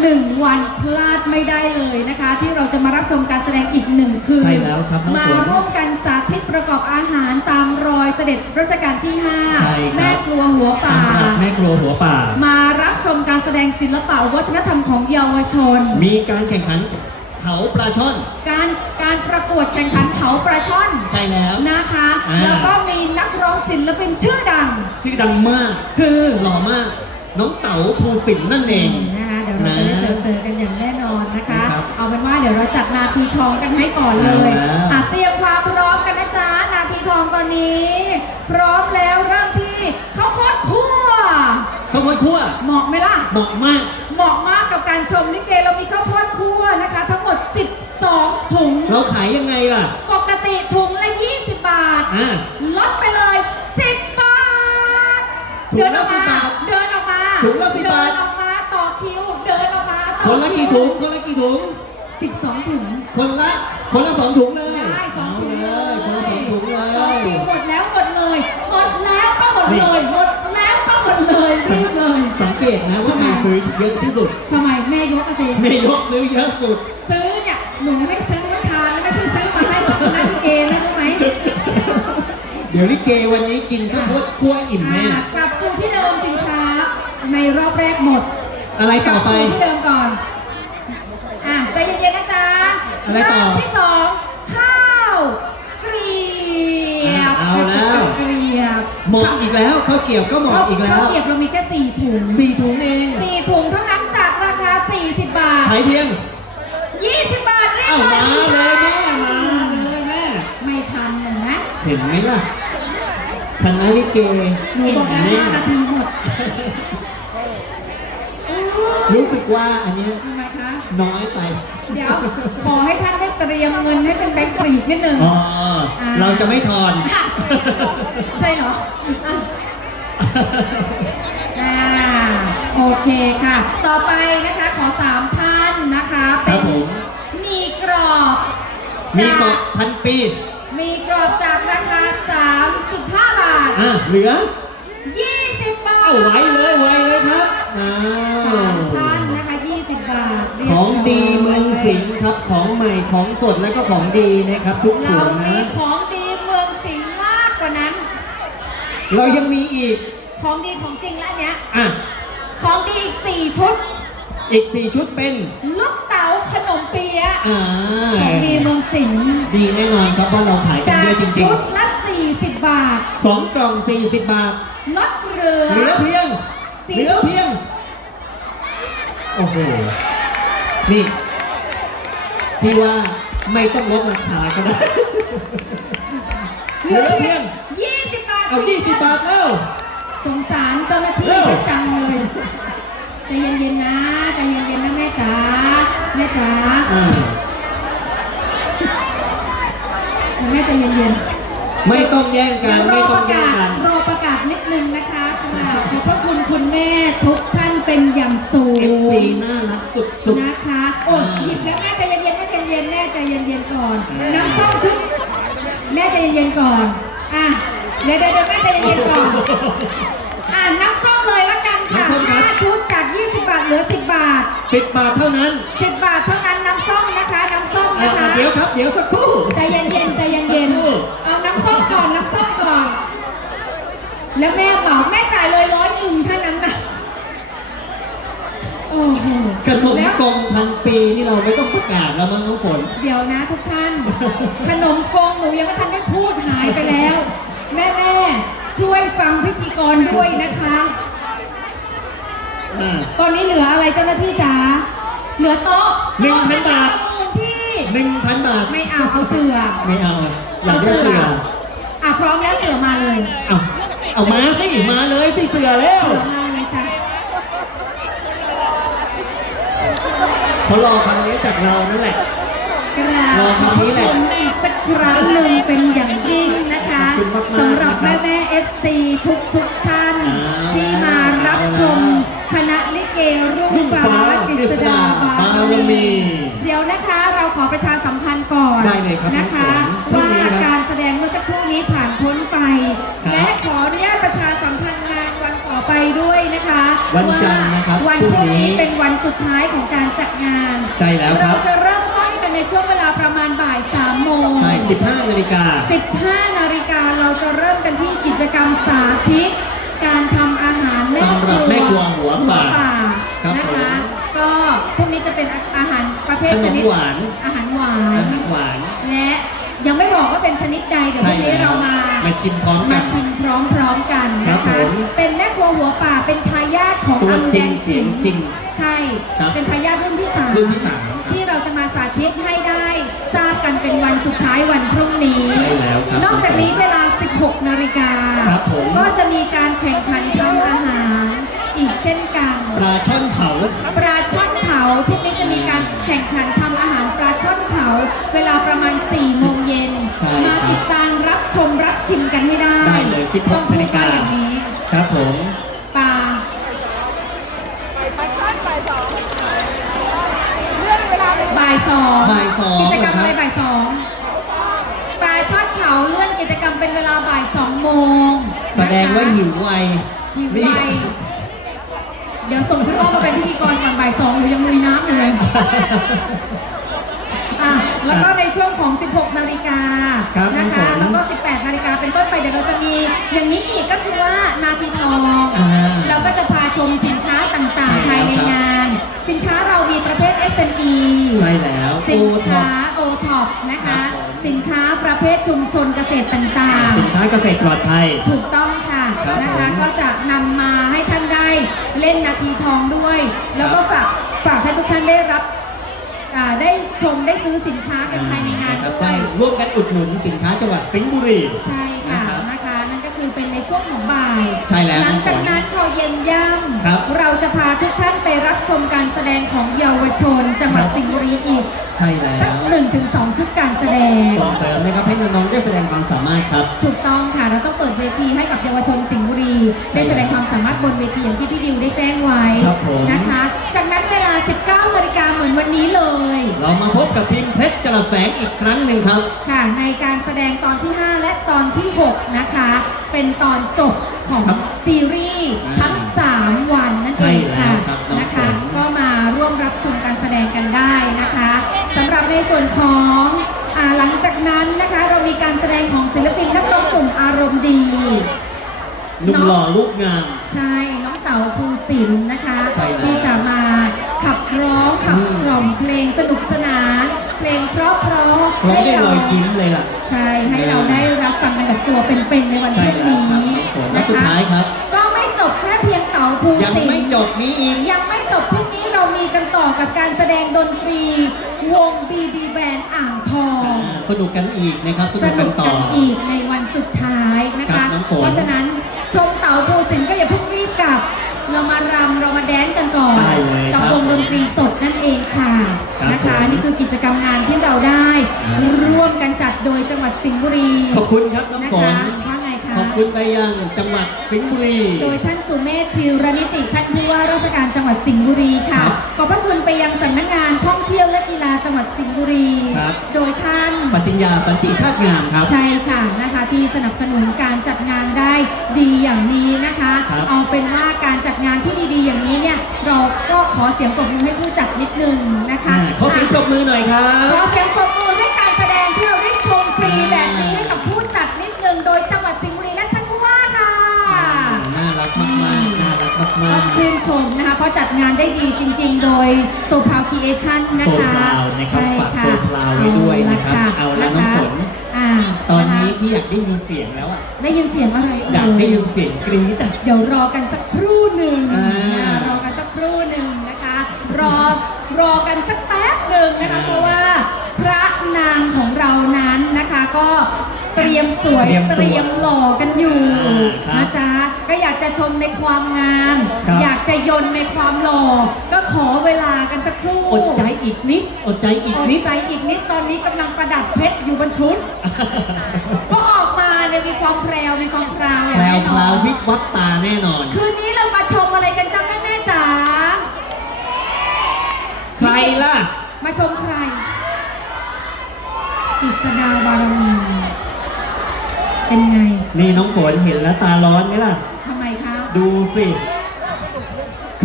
หนึ่งวันพลาดไม่ได้เลยนะคะ ที่เราจะมารับชมการแสดงอีกหนึ่งคืนใช่แล้วครับน้องมาฝนร่วมกันสาธิตประกอบอาหารตามรอยเสด็จรัชกาลที่ ใช่ครับ 5 แม่ครัวหัวป่าตามหลักแม่ครัวหัวป่า มารับชมการแสดงศิลปะวัฒนธรรมของเยาวชน มีการแข่งขันเผาปลาช่อนการการประกวดแข่งขันเผาปลาช่อนใช่แล้ว นะคะ อ่า แล้วก็มีนักร้องศิลปินชื่อดัง ชื่อดังมากคือ หล่อมาก น้องเต๋าภูสินทร์นั่นเองนะคะ เดี๋ยวเราจะได้เจอเจอกันอย่างแน่นอนนะคะครับเอาเป็นว่าเดี๋ยวเราจัดนาทีทองกันให้ก่อนเลยเอาแล้วอะเตรียมความพร้อมกันนะจ๊ะนาทีทองตอนนี้ พร้อมแล้วเริ่มที่ข้าวโพดคั่วข้าวโพดคั่วเหมาะไหมล่ะเหมาะมากเหมาะมากกับการชมลิเกเรามีข้าวโพดคั่วนะคะ ทั้งหมด 12 ถุง เราขายยังไงล่ะ ปกติถุงละ 20 บาทอ่าลดไปเลย 10 บาทถุงเดินอละอกมา10บาทเดินออกมาถุงละ10บาท คนละกี่ถุง คนละกี่ถุง12ถุงคนละ คนละสองถุงเลยได้สองถุงเลยคนละสองถุงเลต่อยคิวหมดแล้วหมดเลย หมดแล้วก็หมดเลย หมดแล้วก็หมดเลยรีบเลยสังเกตนะว่าใครซื้อเยอะที่สุดทำไมแม่ยกอะสิแม่ยกซื้อเยอะสุด ซื้อเนี่ยหนูให้ซื้อไว้ทานนะไม่ใช่ซื้อมาให้กับคณะลิเกนะรู้ไหมเดี๋ยวลิเกวันนี้กินข้าวโพดคั่วอิ่มแน่ อ่ากลับสู่ที่เดิมสินค้าในรอบแรกหมด อะไรกต่ลัอไปสู่ที่เดิมก่อน อะใจเย็นๆนะจ๊ะอะไรต่อรบที่สองข้าวเกรียบอะเอาแล้ว เกรียบหมอกอีกแล้วข้าวเกรียบก็หมอกอีกแล้ข้าววเกรียบเรามีแค่สี่ถุงสี่ถุงเองสี่ถุงเท่านั้นจากราคา 40 บาท ขายเพียง20 บาทเรียกเอ้าเลยมาสิเลยแม่มาเลยแม่ ไม่ทันเห็นไหมเห็นไหมล่ะคณะลิเกหนูบอกแล้วแน่ห้านาทีหมด รู้สึกว่าอันเนี้ยทำไมคะ น้อยไปเดี๋ยว ขอให้ท่านได้เตรียมเงินให้เป็นแบงค์ปรีกนิดนึง อ๋อเราจะไม่ทอนค่ะใช่เหรออะอ่าโอเคค่ะ ต่อไปนะคะขอสามท่านนะคะครัเป็บนผม มีกรอบมีกจาบพันปีมีกรอบจากราคา 35 บาท อะเหลือ 20 บาท เอาไว้เลยไว้เลยครับ อ้าสามวท่านนะคะ20 บาทเรียบขร้อยงดีเมืองสิงห์ครับของใหม่ของสดและก็ของดีนะครับ ทุกถุเรางมีนะ ของดีเมืองสิงห์มากกว่านั้น เรายังมีอีก ของดีของจริงแล้วเนี้ย อะ ของดีอีก 4 ชุด อีก 4 ชุดเป็น ลูกเต๋าขนมเปี๊ยะอ่าของดีเมืองสิงห์ดีแน่นอนครับเพราะเราขายกันจาเยกอะจริงชุดละ 40 บาท ๆ 2 กล่อง 40 บาท ลดเหลือเหลือเพียงสี่ เหลือเพียง โอ้โห นี่ พี่ว่าไม่ต้องลดราคาก็ได้ เหลือเหลือเพีเพียยงง20บาทเอาสี่20 บาทแล้วสงสารเจ้าหน้าที่เร็ว ฉันจังเลยใจเย็นๆนะใจเย็นๆนะแม่จ๋าแม่จ๋าอ่าแม่ใจเย็นๆไม่ต้องแย่งกันเดี๋ยวรไม่อต้ปองระแย่กางศกันรอประกาศ นิดนึงนะคะกราบขอบพระคุณคุณแม่ทุกท่านเป็นอย่างสูง FC น่ารักสุด นะคะโอ้อ่าหยิบแล้วแม่ใจเย็นๆแม่ใจเย็นๆแม่ใจเย็นๆก่อนอ่าน้ำส้มชุดแม่ใจเย็นๆก่อน อะ เดี๋ยวเดี๋ยวเดี๋ยวแม่ใจเย็นๆก่อน อะน้ำส้มเลยละกันค่ะน้ำส้มครับ ห้าชุดจาก 20 บาทเหลือ 10 บาทๆ10บาทเท่านั้น10 บาทเท่านั้นน้ำส้มนะคะ น้ำส้มอ่านะคะ เดี๋ยวครับ เดี๋ยวสักครู่ ใจเย็นๆใจเย็น สักครู่ ๆเอาน้ำส้มก่อนน้ำส้มก่อน แล้วแม่เหมาแม่จ่ายเลยร้อยหนึ่งเท่านั้นนะโอ้โหขนมแล้วกงพันปีนี่เราไม่ต้องประกาศแล้วมั้งน้องฝน เดี๋ยวนะทุกท่าน ขนมกงหนูยังไม่ทันได้พูดหายไปแล้ว แม่แม่ๆช่วยฟังพิธีกรด้วยนะคะอ่าตอนนี้เหลืออะไรเจ้าหน้าที่จ๋าเหลือโต๊ะหนึ่งพันโต๊ะบาทประมูลที่1,000บาท ไม่เอาเอาเสือ ไม่เอา อยากได้เสือ อะพร้อมแล้วเสือมาเลย เอา เอามาสิ มาเลยสิเสือแล้วเสือมาเลยจ้ะเขารอคำนี้จากเรานั่นแหละกราบรอขอบคำนี้พแหระละคุณอีกสักครั้งหนึ่งเป็นอย่างยิ่งนะคะขอบคุณมากๆสำหรับนะครัแม่บแม่เอฟซีทุกทุกๆท่านอ่าที่มารับชมคณะลิเกรุ่งรุ่งฟ้าฟ้ากฤษดาบาบารรมีมีเดี๋ยวนะคะเราขอประชาสัมพันธ์ก่อนได้เลยครับนะคะ พรุ่งว่านี้นะการแสดงเมื่อสักครู่นี้ผ่านพ้นไปครับและขออนุญาตประชาสัมพันธ์งานวันต่อไปไปด้วยนะคะวันจันทร์นะครับวันพพรุ่รุ่งงนี้นี้เป็นวันสุดท้ายของการจัดงานใช่แล้วคเรารับจะเริ่มต้นกันในช่วงเวลาประมาณบ่าย3โมงใช่15นาฬิกา15นาฬิกาเราจะเริ่มกันที่กิจกรรมสาธิต การทำอาหารแม่คสำหรัรับวแม่ครัวหัวป่าครับนะคะผมก็พวกนี้จะเป็นอาหารประเภทขนชมนิดหวาน ชนิดใดเดี๋ยวพใช่รุ่งนี้แล้วเรามามาชิมพร้อมกัมาน ชิมพร้อมๆกันนะครัคะ บผมเป็นแม่ครัวหัวป่าเป็นทายาทของตัวอังจแดริงงเสีสิยงงจริงใช่ ครับเป็นทายาทรุ่นที่สามรุ่นที่สามที่เราจะมาสาธิตให้ได้ทราบกันเป็นวันสุดท้ายวันพรุ่งนี้ ใช่แล้วครับ นอกจากนี้เวลา 16 นาฬิกา ครับผม ก็จะมีการแข่งขันทำอาหารอีกเช่นกัน ปลาช่อนเผา ปลาช่อนเผาพวกนี้จะมีการแข่งขันทำอาหารปลาช่อนเผา เวลาประมาณ สองบ่ายสองกิจกรรมนะคอะไรรับบ่ายสองปลาช่อนเผาเลื่อนกิจกรรมเป็นเวลาบ่ายสองโมงแสดงว่าหิวไวหิวนี่ไวเดี๋ยวส่งคุณพ่อมาเป็นพิธีกรก่อนบ่ายสองหนูยังลุยน้ำอยู่เลยอะแล้วก็ในช่วงของ 16 นาฬิกาครับนะคะผมแล้วก็ 18 นาฬิกาเป็นต้นไปเดี๋ยวเราจะมีอย่างนี้อีกก็คือว่านาทีทองอ่าเราก็จะพาชมสิ ใช่แล้วสินโอท็อค้าปโอท็อปนะครัคะบผมสินค้าประเภทชุมชนเกษตรต่างๆสินค้าเกษตรปลอดภัย ถูกต้องค่ะครับนะคะผมก็จะนำมาให้ท่านได้เล่นนาทีทองด้วย แล้วก็ฝากฝากให้ทุกท่านได้รับอ่าได้ชมได้ซื้อสินค้ากันภายในงานครับด้วได้ยร่วมกันอุดหนุนสินค้าจังหวัดสิงห์บุรี ใช่ค่ะนะ ครับนะคะนั่นก็คือเป็นในช่วงของบ่ายใช่แล้วหลังจากนั้นพอเย็นย่ครับำเราจะพาทุกท่านไปรับชมการแสดงของเยาวชน จังหวัดครับสิงห์บุรีอีกใช่แล้สักว หนึ่งถึงสองชุดการแสดง ส่งเสริมนะครับให้น้องๆได้แสดงความสามารถครับ ถูกต้องค่ะ เราต้องเปิดเวทีให้กับเยาวชนสิงห์บุรี ได้แสดงความสามารถบนเวทีอย่างที่พี่ดิวได้แจ้งไว้ครับผม นะคะ จากนั้นเวลา 19นาฬิกาเหมือนวันนี้เลย เรามาพบกับทีมเพชรจรัสแสงอีกครั้งหนึ่งครับ ค่ะในการแสดงตอนที่ 5 และตอนที่ 6 นะคะ เป็นตอนจบของครับซีรีส์ทั้ง 3 วันนั่นใช่เองค่ะแล้วครับน้องนะคะ ฝน ก็มาร่วมรับชมการแสดงกันได้นะคะสำหรับในส่วนของอาหลังจากนั้นนะคะเรามีการแสดงของศิลปินนักร้องกลุ่มอารมณ์ดี หนุ่มหล่อลูกงาม ใช่น้องเต๋าภูสินทร์นะคะ ใช่แล้วที่จะมาขับร้องขับอืมกล่อมเพลงสนุกสนาน เพลงเพราะเพราะร้องได้รอยยิ้มเลยล่ะ ใช่ให้เราได้รับฟังกันแบบตัวเป็นๆในวันพใช่รุ่งแล้วนี้ครับผมและนะสุดคะ ท้ายครับ ก็ไม่จบแค่เพียงเต๋าภูยังสินทร์ไม่จบมีอีก ยังไม่จบพรุ่งนี้เรามีกันต่อกับการแสดงดนตรี วง BB Band อ่างทองอ่าสนุกกันอีกนะครับ สสนุกนุกันกต่กัอนอีกในวันสุดท้ายนะครัคะ บน้ำฝนเพราะฉะนั้นชมเต๋าภูสินทร์ก็อย่าเพิ่งรีบกลับ เรามารำเรามาแดนซ์กันก่อน ได้เลยกับครับวงดนตรีสดนั่นเองค่ะครับนะคะ ผมนี่คือกิจกรรมงานที่เราได้ อ่า ร่วมกันจัดโดยจังหวัดสิงห์บุรีขอบคุณครับน้องนะฝคะนว่าไงคะ ขอบคุณไปยังจังหวัดสิงห์บุรี โดยท่านสุเมธทิวรนิติท่านผู้ว่าราชการจังหวัดสิงห์บุรีค่ะ ครับขอบพระคุณไปยังสำนักงานท่องเที่ยวและกีฬาจังหวัดสิงห์บุรี ครับ โดยท่าน ปฏิญญาสันติชาติงามครับ ใช่ค่ะนะคะที่สนับสนุนการจัดงานได้ดีอย่างนี้นะคะ ครับเอาเป็นว่าการจัดงานที่ดี ๆ อย่างนี้เนี่ยเราก็ขอเสียงปรบมือให้ผู้จัดนิดนึงนะคะอ่าขอเสียงปรบมือหน่อยครัขอบเสียงปรบมือให้การแสดงที่เราได้ชมฟรีแบบนี้ มากๆชื่นชมนะคะเพราะจัดงานได้ดีจริง ๆ โดยโซพาวคีเอชั่นนะคะโซพราวนะครับใช่ฝากค่ะโซพราวไว้ด้วยนะครับเอาเอาละละน้องค่ะฝนอ่าตอนนี้ะคะพี่อยากได้ยินเสียงแล้วอะได้ยินเสียงอะไรอยากได้เยินเสียงกรี๊ดอะเดี๋ยวรอกันสักครู่หนึ่งอ่าอ่ารอกันสักครู่หนึ่งนะคะ รอรอกันสักแป๊บหนึ่งนะคะอ่าเพราะว่าพระนางของเรานั้นนะคะก็ เตรียมสวยเตรียมตัวเตรียมหล่อกันอยู่อ่าครับนะจ๊ะก็อยากจะชมในความงาม ครับ อยากจะยนต์ในความหล่อ ก็ขอเวลากันสักครู่อดใจอีกนิด อดใจอีกอดนิดใจอีกนิดตอนนี้กำลังประดับเพชรอยู่บนชุด ก็ออกมาเนี่ยมีความแพรวมีความพราวอย่างแพรแน่วนพอราวนวิบวับตาแน่นอน คืนนี้เรามาชมอะไรกันจ้าแม่แม่ๆจ๋าใครล่ะ มาชมใครกิษดาบารมี เป็นไงนี่น้องฝนเห็นแล้วตาร้อนไหมล่ะ ทำไมคะดูสิ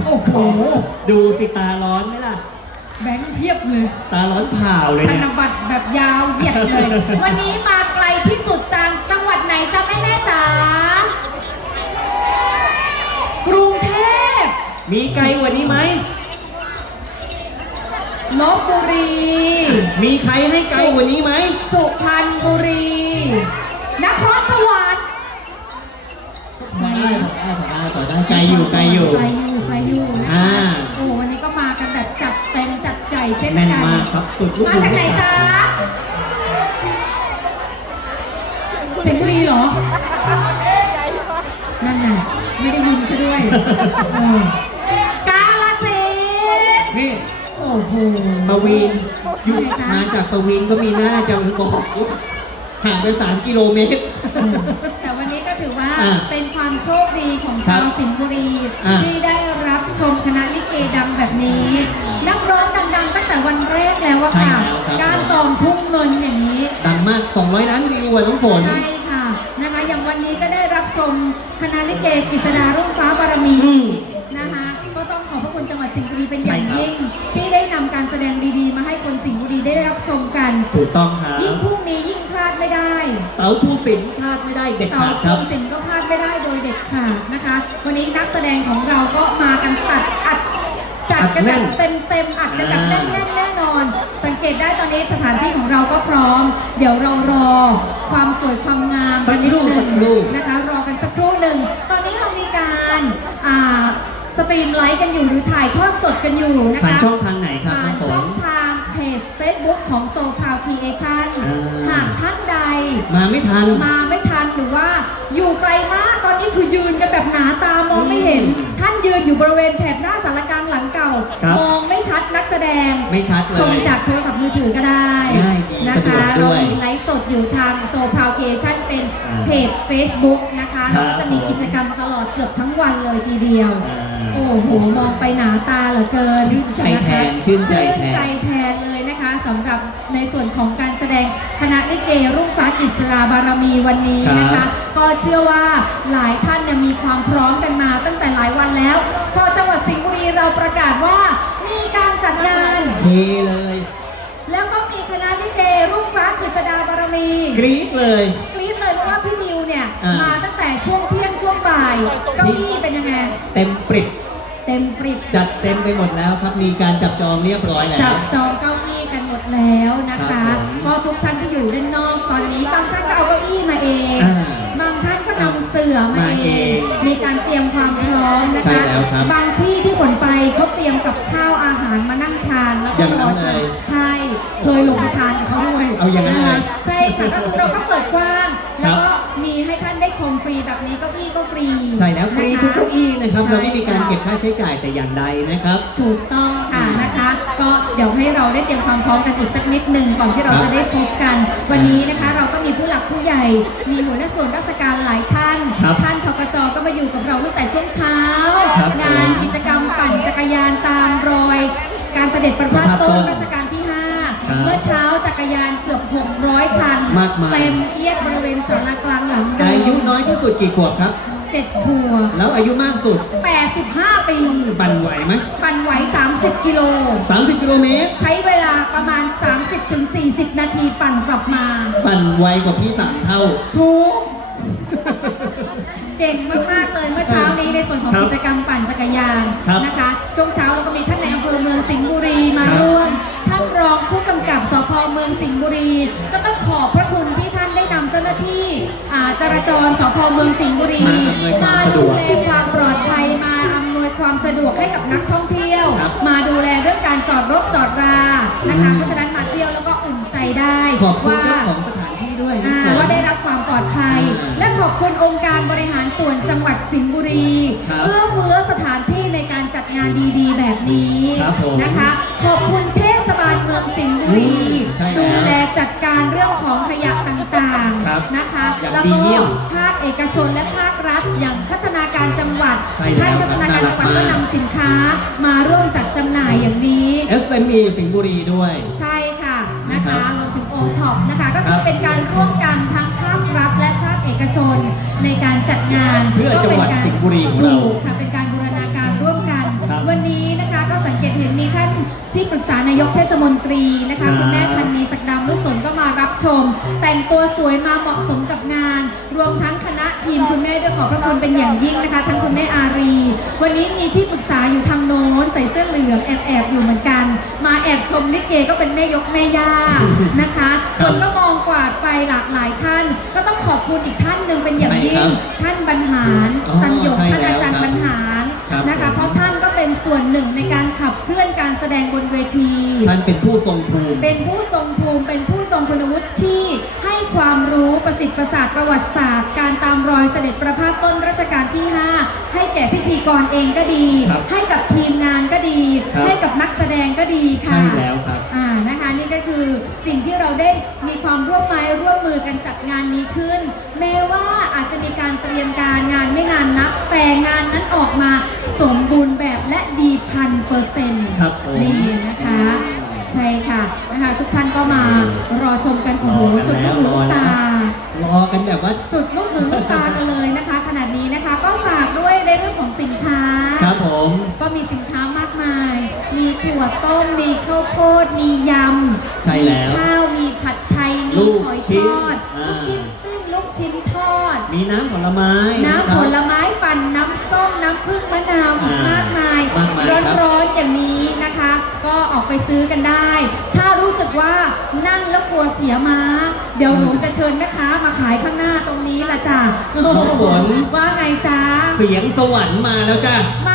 โอ้โหดูสิตาร้อนไหมล่ะ แบงค์เพียบเลยตาร้อนเผาเลยธเนี่ย นบัตรแบบยาวเหยียดเลย วันนี้มาไกลที่สุดจังจังหวัดไหนจ๊ะแม่แม่ๆจ๋ากรุงเทพมีไกลกว่านี้ไหม ลบบุรี มีใครให้ไกลกว่านี้ไหม สุพรรณบุรี นครสวรรค์พอได้พอได้พอได้พอได้ไกลอยู่ไกลอยู่ไกลอยู่ไกลอยู่นะอ่าคะโอ้วันนี้ก็มากันแบบจัดเต็มจัดใหญ่เช่นแน่นกัน มากครับสุดลูกมาจากไหนจ๊ะสิงห์บุรีเหรอ นั่นไงไม่ได้ยินซะด้วยเออกาลสินธุ์นี่โอ้โห ปวีนอยู่ไหนจ๊ะมาจากปวีนก็มีหน้าจะบอก ห่างไปสามกิโลเมตร แต่วันนี้ก็ถือว่าอ่าเป็นความโชคดีของครัชาบวสิงห์บุรี อ่าที่ได้รับชมคณะลิเกดังแบบนี้ นักร้องดังๆตั้งแต่วันแรกแล้วอะค่ะการตองทุ่งเงินอย่างนี้ ดังมาก 200 ล้านวิวอะน้องฝน ใช่ค่ะนะคะอย่างวันนี้ก็ได้รับชมคณะลิเกกฤษดารุ่งฟ้าบารมี อืม สิงห์บุรีเป็นอย่างใช่ครับยิ่งที่ได้นำการแสดงดีๆ มาให้คนสิงห์บุรีได้รับชมกัน ถูกต้องครับยิ่งพรุ่งนี้ยิ่งพลาดไม่ได้เต๋าภูสินทร์พลาดไม่ได้เด็ดต่อขาดคครับ สินก็พลาดไม่ได้โดยเด็ดขาดนะคะ วันนี้นักแสดงของเราก็มากันตัดอัดจัดกันอัดแน่แบบนเต็มเต็มๆอัดกันแบบอ่าแน่นๆแน่นอน สังเกตได้ตอนนี้สถานที่ของเราก็พร้อม เดี๋ยวเรารอความสวยความงาม สักักนนิดครู่นึสังกครู่ นะคะรอกันสักครู่หนึ่ง ตอนนี้เรามีการอ่า สตรีมไลฟ์กันอยู่หรือถ่ายทอดสดกันอยู่นะคะผ่านช่องทางไหนครับผ่าน้อนงฝช่อนงทางเพจ Facebook ของ s o p r o u d Creation อ่าหากท่านใด มาไม่ทันมาไม่ทันหรือว่าอยู่ไกลมากตอนนี้คือยืนกันแบบหนาตามองไม่เห็นอืมท่านยืนอยู่บริเวณแถบหน้าสารกลางหลังเก่าครับมองไม่ชัดนักแสดงไม่ชัดเลชมยจากโทรศัพท์มือถือก็ได้ง่ายดี นะสะดวคะ กด้เราวย มีไลฟ์สดอยู่ทางโซพาวเคชันเป็นอ่าเพจ Facebook นะคะครัแล้วบก็จะมีกิจกรรมตลอดเกือบทั้งวันเลยทีเดียว อ่า โอ้โห มองไปหนาตาเหลือเกินชื่นใจแทนนะคะชื่นใจแทน ชื่นใจแทนเลยนะคะสำหรับในส่วนของการแสดงคณะลิเกรุ่งฟ้ากิษราบารมีวันนี้นะครัคะบก็เชื่อว่าหลายท่านเนี่ยมีความพร้อมกันมาตั้งแต่หลายวันแล้ว พอจังหวัดสิงห์บุรีเราประกาศว่ามีการจัดงาน เทเลย แล้วก็มีคณะลิเกรุ่งฟ้ากิษดาบา รมีกรี๊ดเลย กรี๊ดเลยเพราะว่าพี่นิวเนี่ยอ่าม มาตั้งแต่ช่วงเที่ยงช่วงบ่ายเก้าอี้เป็นยังไง เต็มปริบเต็มปริบ จัดเต็มไปหมดแล้วครับ มีการจับจองเรียบร้อยแล้จัวบจองเก้าอี้กันหมดแล้วนะครัคะ บผมก็ทุกท่านที่อยู่ด้านนอกตอนนี้บางท่านก็เอาเก้าอี้มาเอง อ่า เสื่อมามาเอเองงมีการเตรียมความพร้อมนะใช่คะแล้วครับบางที่ที่ฝนไปเขาเตรียมกับข้าวอาหารมานั่งทานแล้วอก็ย่างรนั้อนชเลยมใช่ เคยลงไปทานกับเขาด้วยเอาอย่างนั้นเลยะคะใช่ค่ะก็คือเราก็เปิดกว้าง แล้วครับก็มีให้ท่านได้ชมฟรีแบบนี้เก้าอี้ก็ฟรี ใช่แล้วฟรีนะคะทุกเก้าอี้นะครับ เราไม่มีการใช่เก็บค่าใช้จ่ายแต่อย่างใดนะครับ ถูกต้องค่ะนะคะ ก็เดี๋ยวให้เราได้เตรียมความพร้อมกันอีกสักนิดหนึ่งก่อนที่เราครับจะได้พบกัน วันนี้นะคะเราก็มีผู้หลักผู้ใหญ่ มีหัวหน้าส่วนราชการหลายท่าน ครับท่านทกจก็มาอยู่กับเราตั้งแต่ช่วงเช้า ครับงานกิจกรรมปั่นจักรยานตามรอย การเสด็จประพาสประพาสต้ต้นนรัชกาลที่ ครับ5 เมื่อเช้าจักรยานเกือบ 600 คันมากมาย เต็มเอียดบริเวณศาลากลางหลังเดิม อายุน้อยที่สุดกี่ขวบครับ เจ็ดขวบแล้วอายุมากสุด85ปีปั่นไหวไหมปั่นไหว30กิโล30กิโลเมตร ใช้เวลาประมาณ30-40นาทีปั่นกลับมา ปั่นไวกว่าพี่สามเท่า ทุกเก่งมาก ๆ เลยเมื่อเช้านี้ในส่วนของครับกิจกรรมปั่นจักรยานครับนะคะ ช่วงเช้าเราก็มีท่านในอำเภอเมืองสิงห์บุรีมาครับร่วม ท่านรองผู้กำกับสพเมืองสิงห์บุรี ก็ต้องขอบพระคุณที่ท่านได้นำเจ้าหน้าที่อ่าจราจรสพเมืองสิงห์บุรีมาอำนวยความสะดดูวกแลความปลอดภัยมาอำนวยความสะดวกให้กับนักท่องเที่ยวครับมาดูแลเรื่องการจอดรถจอดรานะคะอืมเพราะฉะนั้นมาเที่ยวแล้วก็อุ่นใจได้ขอบคุณว่าเจ้าของสถานที่ด้วยนะอ่าฝนว่าได้รับความปลอดภัยอ่าและขอบคุณองค์การบริหารส่วนจังหวัดสิงห์บุรีครับเพื่อเฟื้อสถานที่ในการจัดงานดีๆ แบบนี้ครับผมนะคะ ขอบคุณเท ศบาลเมืองสิงห์บุรีอืมใช่แล้วดูแลจัดการเรื่องของขยะต่างครับๆนะคะอย่างแล้วดีก็เยี่ยมภาคเอกชนและภาครัฐ อย่างพัฒนาการจังหวัดใช่แล้วท่านพัฒนาการจังหวัดครับก็น่ารักมาก นำสินค้ามาร่วมจัดจำหน่ายอย่างนี้ SME สิงห์บุรีด้วย ใช่ค่ะนะครัคะบรวมถึงโอท็อปนะคะ ก็ครัคือบเป็นการร่วมกันทั้งภาครัฐและภาคเอกชนในการจัดงานเพื่อจังหวัดก็ป็นการสิงห์บุรีของเราถูกค่ะเป็น เกตเห็นมีท่านที่ปรึกษานายกเทศมนตรีนะคะครับคุณแม่พันนีศักดำลุสนก็มารับชม แต่งตัวสวยมาเหมาะสมกับงาน รวมทั้งคณะทีมคุณแม่ด้วยขอบพระคุณเป็นอย่างยิ่งนะคะ ทั้งคุณแม่อารี วันนี้มีที่ปรึกษาอยู่ทางโน้นใส่เสื้อเหลืองแอบแอบๆอยู่เหมือนกัน มาแอบชมลิเกก็เป็นแม่ยกแม่ย่านะคะครัคบนก็มองกวาดไปหลากหลายท่าน ก็ต้องขอบคุณอีกท่านหนึ่งเป็นอย่างยิ่ใครงครับท่านบรรหารอ๋อตันหยกใช่ท่านอาจารย์แล้วครับบรรหารครับนะคะผมเพราะท่านก็ เป็นส่วนหนึ่งในการขับเคลื่อนการแสดงบนเวที ท่านเป็นผู้ทรงภูมิ เป็นผู้ทรงภูมิ เป็นผู้ทรงคุณวุฒิที่ให้ความรู้ประสิทธิ์ประสาทประวัติศาสตร์ การตามรอยเสด็จประพาสต้นรัชกาลที่ 5 ให้แก่พิธีกรเองก็ดี ครับให้กับทีมงานก็ดี ครับ ให้กับนักแสดงก็ดีค่ะ ใช่แล้วครับ อ่านะคะนี่ก็คือ สิ่งที่เราได้มีความร่วมไม้ร่วมมือกันจัดงานนี้ขึ้น แม้ว่าอาจจะมีการเตรียมการงานไม่นานนัก แต่งานนั้นออกมาสมบูรณ์แบบและดีพันเปอร์เซ็นต์ครับผมนี่นะคะ ใช่ค่ะนะคะทุกท่านก็มารอชมกันโอ้โหรอกันสุดลูกหูแล้วลูกตารอกันแบบว่า สุดลูกหูลูกตากันเลยนะคะ ขนาดนี้นะคะก็ฝากด้วยในเรื่องของสินค้า ครับผม ก็มีสินค้ามาก มายมีถั่วต้ม มีข้าวโพด มียำ ใช่มีแล้วข้าว มีผัดไทย มีลูกหอยชิ้ทนอดอ่าลูกชิ้นปิ้ง ลูกชิ้นทอด มีน้ำผลไม้น้ำผลครับไม้ปั่นน้ำส้ม น้ำผึ้งมะนาวอีกอ่ามากมาย มากมายครับ ร้อนๆอย่างนี้นะคะ ก็ออกไปซื้อกันได้ ถ้ารู้สึกว่านั่งแล้วกลัวเสียม้า เดี๋ยวหนูจะเชิญแม่ค้ามาขายข้างหน้าตรงนี้ละจ้ะน้องฝน ว่าไงจ้า เสียงสวรรค์มาแล้วจ้ะมา